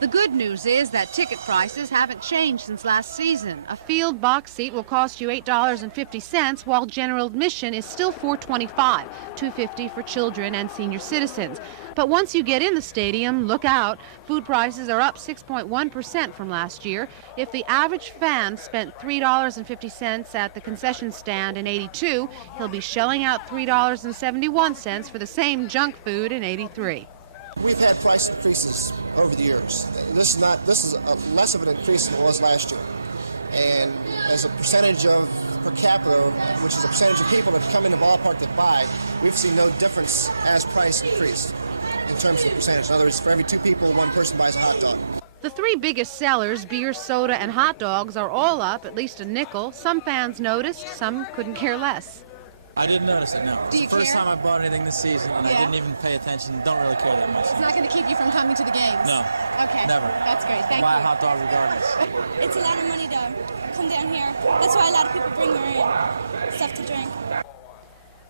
The good news is that ticket prices haven't changed since last season. A field box seat will cost you $8.50, while general admission is still $4.25, $2.50 for children and senior citizens. But once you get in the stadium, look out. Food prices are up 6.1% from last year. If the average fan spent $3.50 at the concession stand in '82, he'll be shelling out $3.71 for the same junk food in '83. We've had price increases over the years. This is less of an increase than it was last year. And as a percentage of per capita, which is a percentage of people that come in the ballpark that buy, we've seen no difference as price increased in terms of the percentage. In other words, for every 2 people, 1 person buys a hot dog. The 3 biggest sellers, beer, soda, and hot dogs, are all up at least a nickel. Some fans noticed, some couldn't care less. I didn't notice it, no. It's the first time I bought anything this season, and I didn't even pay attention. Don't really care that much. It's not going to keep you from coming to the games? No. Okay. Never. That's great. Thank you. Buy a hot dog regardless. It's a lot of money, though. Come down here. That's why a lot of people bring their stuff to drink.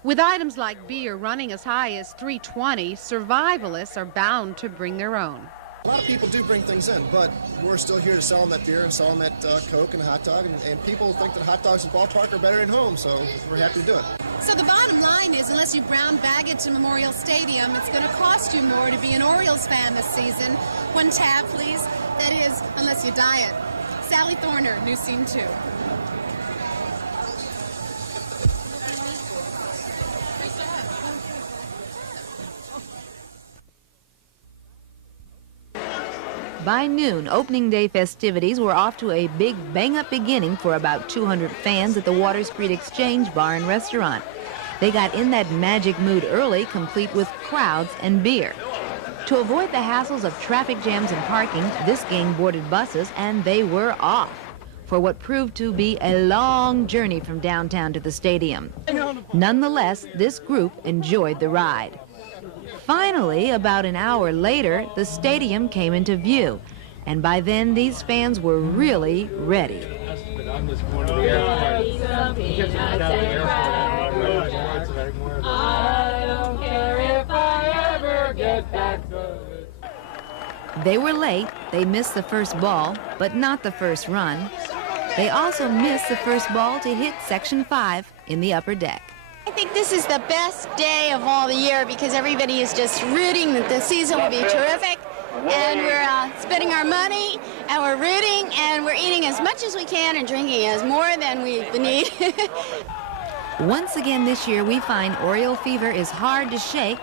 With items like beer running as high as $3.20, survivalists are bound to bring their own. A lot of people do bring things in, but we're still here to sell them that beer and sell them that Coke and hot dog, and people think that hot dogs in ballpark are better at home, so we're happy to do it. So the bottom line is, unless you brown bag it to Memorial Stadium, it's going to cost you more to be an Orioles fan this season. 1 tab, please. That is, unless you diet. Sally Thorner, News Scene 2. By noon, opening day festivities were off to a big bang-up beginning for about 200 fans at the Water Street Exchange Bar and Restaurant. They got in that magic mood early, complete with crowds and beer. To avoid the hassles of traffic jams and parking, this gang boarded buses, and they were off for what proved to be a long journey from downtown to the stadium. Nonetheless, this group enjoyed the ride. Finally, about an hour later, the stadium came into view, and by then these fans were really ready. They were late. They missed the first ball, but not the first run. They also missed the first ball to hit Section 5 in the upper deck. I think this is the best day of all the year because everybody is just rooting that the season will be terrific, and we're spending our money, and we're rooting, and we're eating as much as we can and drinking as more than we need. Once again this year, we find Oriole fever is hard to shake,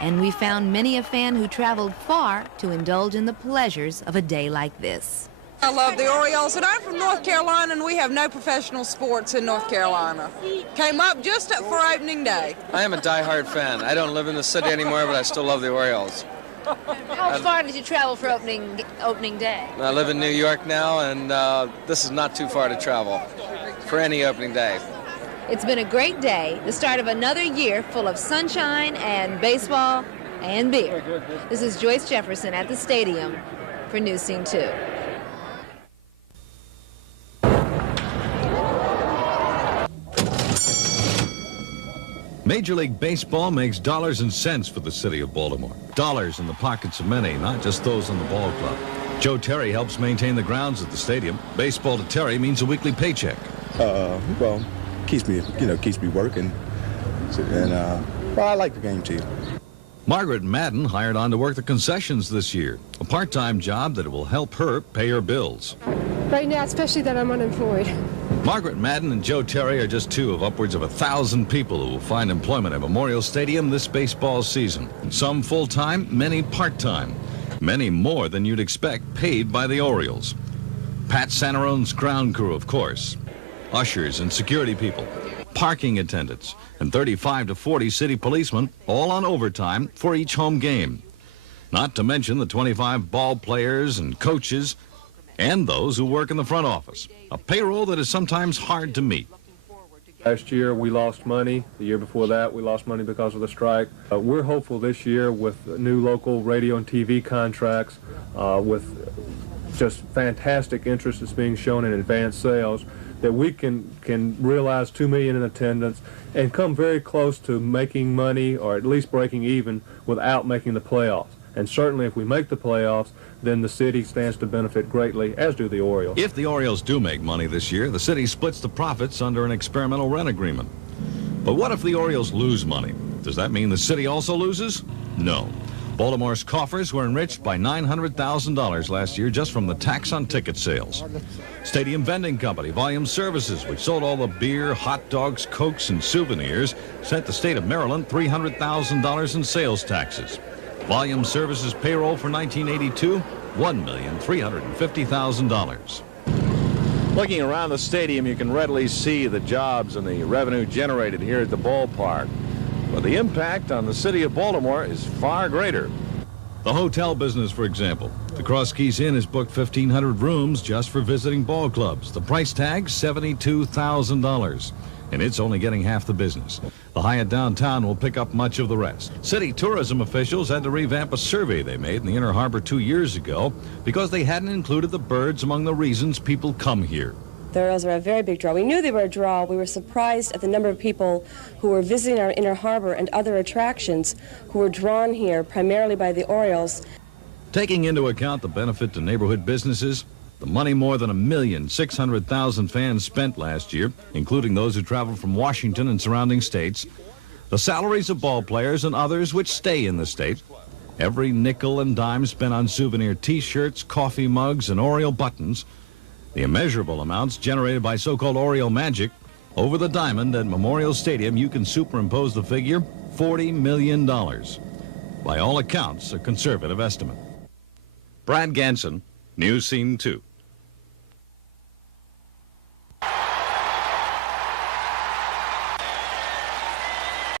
and we found many a fan who traveled far to indulge in the pleasures of a day like this. I love the Orioles, and I'm from North Carolina, and we have no professional sports in North Carolina. Came up just for opening day. I am a diehard fan. I don't live in the city anymore, but I still love the Orioles. How far did you travel for opening day? I live in New York now, and this is not too far to travel for any opening day. It's been a great day, the start of another year full of sunshine and baseball and beer. This is Joyce Jefferson at the stadium for News Scene 2. Major League Baseball makes dollars and cents for the city of Baltimore. Dollars in the pockets of many, not just those in the ball club. Joe Terry helps maintain the grounds at the stadium. Baseball to Terry means a weekly paycheck. Well, keeps me working, and I like the game too. Margaret Madden hired on to work the concessions this year, a part-time job that will help her pay her bills. Right now, especially that I'm unemployed. Margaret Madden and Joe Terry are just 2 of upwards of 1,000 people who will find employment at Memorial Stadium this baseball season. Some full-time, many part-time. Many more than you'd expect paid by the Orioles. Pat Santarone's ground crew, of course. Ushers and security people. Parking attendants. And 35 to 40 city policemen, all on overtime for each home game. Not to mention the 25 ball players and coaches and those who work in the front office. A payroll that is sometimes hard to meet. Last year we lost money. The year before that we lost money because of the strike. We're hopeful this year with new local radio and TV contracts, with just fantastic interest that's being shown in advanced sales, that we can realize $2 million in attendance and come very close to making money or at least breaking even without making the playoffs. And certainly if we make the playoffs, then the city stands to benefit greatly, as do the Orioles. If the Orioles do make money this year, the city splits the profits under an experimental rent agreement. But what if the Orioles lose money? Does that mean the city also loses? No. Baltimore's coffers were enriched by $900,000 last year just from the tax on ticket sales. Stadium Vending Company, Volume Services, which sold all the beer, hot dogs, Cokes, and souvenirs, sent the state of Maryland $300,000 in sales taxes. Volume Services payroll for 1982, $1,350,000. Looking around the stadium, you can readily see the jobs and the revenue generated here at the ballpark. But the impact on the city of Baltimore is far greater. The hotel business, for example. The Cross Keys Inn has booked 1,500 rooms just for visiting ball clubs. The price tag, $72,000. And it's only getting half the business. The Hyatt downtown will pick up much of the rest. City tourism officials had to revamp a survey they made in the Inner Harbor 2 years ago because they hadn't included the birds among the reasons people come here. The Orioles are a very big draw. We knew they were a draw. We were surprised at the number of people who were visiting our Inner Harbor and other attractions who were drawn here primarily by the Orioles. Taking into account the benefit to neighborhood businesses, the money more than 1,600,000 fans spent last year, including those who traveled from Washington and surrounding states, the salaries of ball players and others which stay in the state, every nickel and dime spent on souvenir T-shirts, coffee mugs, and Oriole buttons, the immeasurable amounts generated by so-called Oriole magic, over the diamond at Memorial Stadium, you can superimpose the figure, $40 million. By all accounts, a conservative estimate. Brad Ganson, News Scene 2.